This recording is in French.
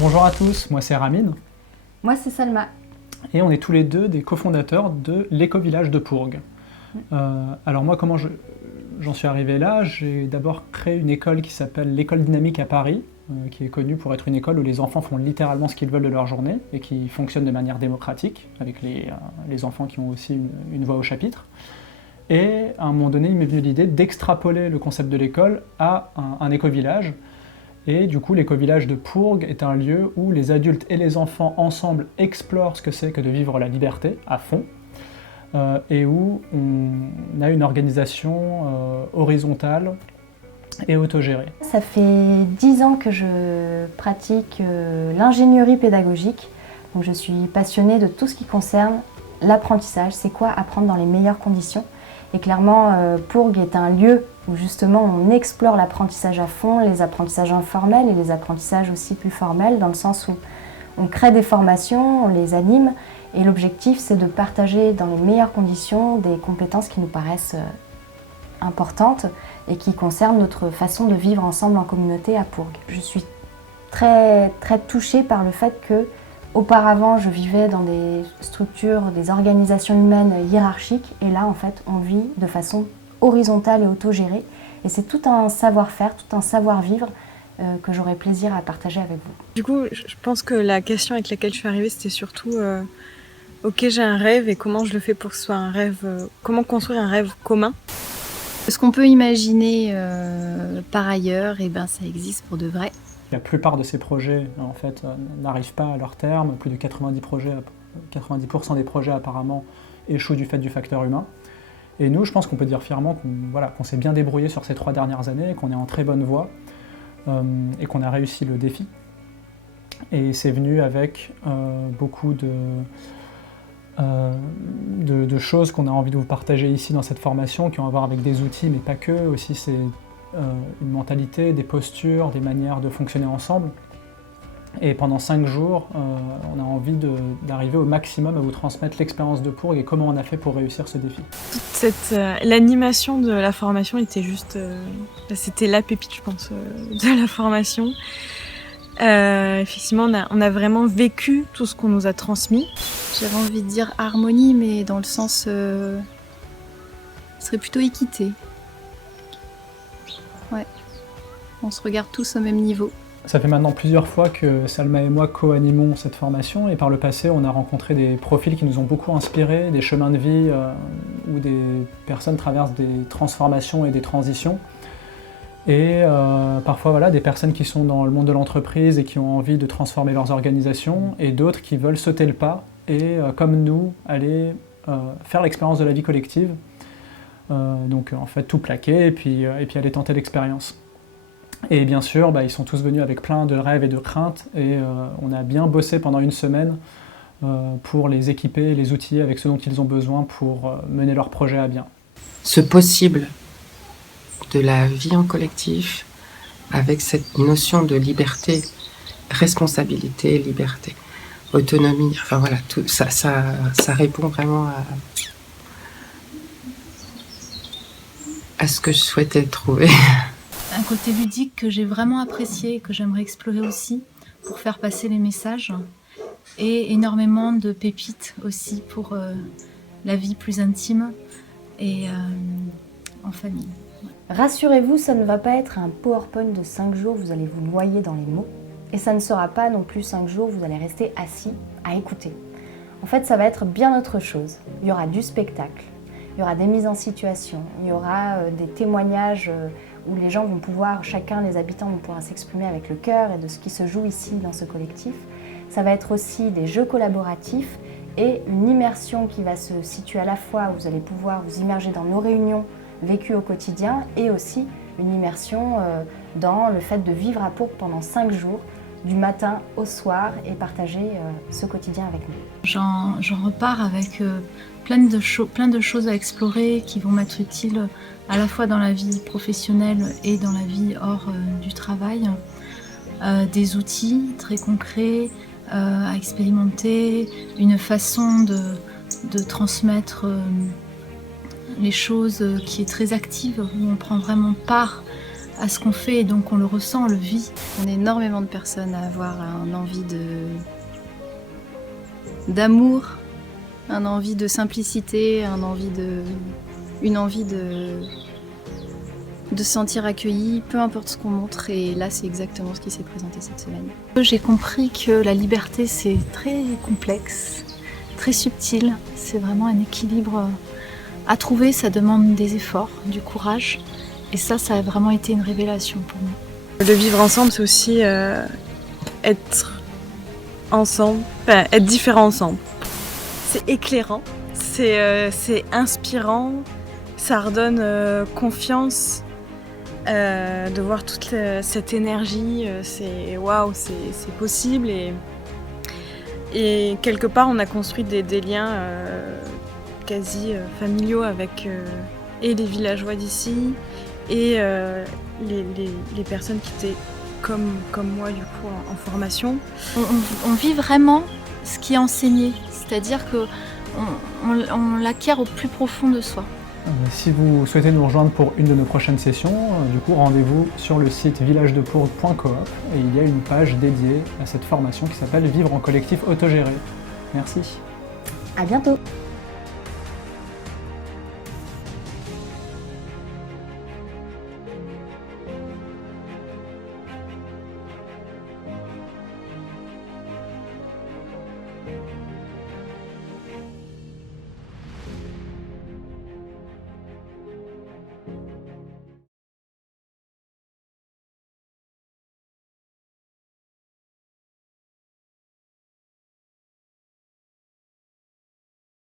Bonjour à tous, moi c'est Ramin, Moi, c'est Salma. et on est tous les deux des cofondateurs de l'éco-village de Pourgues. Alors moi, j'en suis arrivé là? J'ai d'abord créé une école qui s'appelle l'École Dynamique à Paris, qui est connue pour être une école où les enfants font littéralement ce qu'ils veulent de leur journée, et qui fonctionne de manière démocratique, avec les enfants qui ont aussi une voix au chapitre. Et à un moment donné, il m'est venu l'idée d'extrapoler le concept de l'école à un éco-village. Et du coup, l'éco-village de Pourgues est un lieu où les adultes et les enfants ensemble explorent ce que c'est que de vivre la liberté à fond, et où on a une organisation horizontale et autogérée. Ça fait 10 ans que je pratique l'ingénierie pédagogique. Donc, je suis passionnée de tout ce qui concerne l'apprentissage. C'est quoi apprendre dans les meilleures conditions? Et clairement, Pourgues est un lieu où justement on explore l'apprentissage à fond, les apprentissages informels et les apprentissages aussi plus formels, dans le sens où on crée des formations, on les anime, et l'objectif c'est de partager dans les meilleures conditions des compétences qui nous paraissent importantes et qui concernent notre façon de vivre ensemble en communauté à Pourgues. Je suis très touchée par le fait que auparavant, je vivais dans des structures, des organisations humaines hiérarchiques, et là, en fait, on vit de façon horizontale et autogérée. Et c'est tout un savoir-faire, tout un savoir-vivre que j'aurais plaisir à partager avec vous. Du coup, je pense que la question avec laquelle je suis arrivée, c'était surtout ok, j'ai un rêve, et comment je le fais pour que ce soit un rêve, comment construire un rêve commun? Ce qu'on peut imaginer par ailleurs, et ben, ça existe pour de vrai. La plupart de ces projets, en fait, n'arrivent pas à leur terme. Plus de 90% des projets, apparemment, échouent du fait du facteur humain. Et nous, je pense qu'on peut dire fièrement qu'on s'est bien débrouillé sur ces 3 dernières années, qu'on est en très bonne voie, et qu'on a réussi le défi. Et c'est venu avec beaucoup de choses qu'on a envie de vous partager ici dans cette formation, qui ont à voir avec des outils, mais pas que. Aussi, c'est une mentalité, des postures, des manières de fonctionner ensemble. Et pendant 5 jours, on a envie d'arriver au maximum à vous transmettre l'expérience de Pourgues et comment on a fait pour réussir ce défi. L'animation de la formation était juste... c'était la pépite, je pense, de la formation. Effectivement, on a vraiment vécu tout ce qu'on nous a transmis. J'avais envie de dire harmonie, mais dans le sens... ce serait plutôt équité. Ouais. On se regarde tous au même niveau. Ça fait maintenant plusieurs fois que Salma et moi co-animons cette formation, et par le passé on a rencontré des profils qui nous ont beaucoup inspirés, des chemins de vie où des personnes traversent des transformations et des transitions. Et parfois voilà, des personnes qui sont dans le monde de l'entreprise et qui ont envie de transformer leurs organisations, et d'autres qui veulent sauter le pas et, comme nous, aller faire l'expérience de la vie collective. Donc en fait tout plaquer et puis aller tenter l'expérience. Et bien sûr, ils sont tous venus avec plein de rêves et de craintes, et on a bien bossé pendant 1 semaine pour les équiper, les outiller avec ce dont ils ont besoin pour mener leur projet à bien. Ce possible de la vie en collectif, avec cette notion de liberté, responsabilité, liberté, autonomie, enfin voilà, tout ça répond vraiment à ce que je souhaitais trouver. Un côté ludique que j'ai vraiment apprécié et que j'aimerais explorer aussi pour faire passer les messages, et énormément de pépites aussi pour la vie plus intime et en famille. Rassurez-vous, ça ne va pas être un PowerPoint de 5 jours, vous allez vous noyer dans les mots. Et ça ne sera pas non plus 5 jours, vous allez rester assis à écouter. En fait, ça va être bien autre chose. Il y aura du spectacle, il y aura des mises en situation, il y aura des témoignages où les gens vont pouvoir, chacun, les habitants vont pouvoir s'exprimer avec le cœur et de ce qui se joue ici dans ce collectif. Ça va être aussi des jeux collaboratifs et une immersion qui va se situer à la fois où vous allez pouvoir vous immerger dans nos réunions vécues au quotidien, et aussi une immersion dans le fait de vivre à Pourgues pendant 5 jours, du matin au soir, et partager ce quotidien avec nous. J'en repars avec plein de choses à explorer qui vont m'être utiles à la fois dans la vie professionnelle et dans la vie hors du travail. Des outils très concrets à expérimenter, une façon de transmettre les choses qui est très active, où on prend vraiment part à ce qu'on fait et donc on le ressent, on le vit. On est énormément de personnes à avoir une envie d'amour, une envie de simplicité, une envie de se sentir accueilli, peu importe ce qu'on montre, et là c'est exactement ce qui s'est présenté cette semaine. J'ai compris que la liberté c'est très complexe, très subtil, c'est vraiment un équilibre à trouver, ça demande des efforts, du courage, et ça a vraiment été une révélation pour moi. Le vivre ensemble, c'est aussi être ensemble, enfin être différents ensemble. C'est éclairant, c'est inspirant, ça redonne confiance. De voir toute cette énergie, c'est waouh, c'est possible et quelque part on a construit des liens quasi familiaux avec et les villageois d'ici et les personnes qui étaient comme moi du coup en formation. On vit vraiment ce qui est enseigné, c'est-à-dire que on l'acquiert au plus profond de soi. Si vous souhaitez nous rejoindre pour une de nos prochaines sessions, du coup rendez-vous sur le site villagedepourgue.coop et il y a une page dédiée à cette formation qui s'appelle Vivre en collectif autogéré. Merci. À bientôt.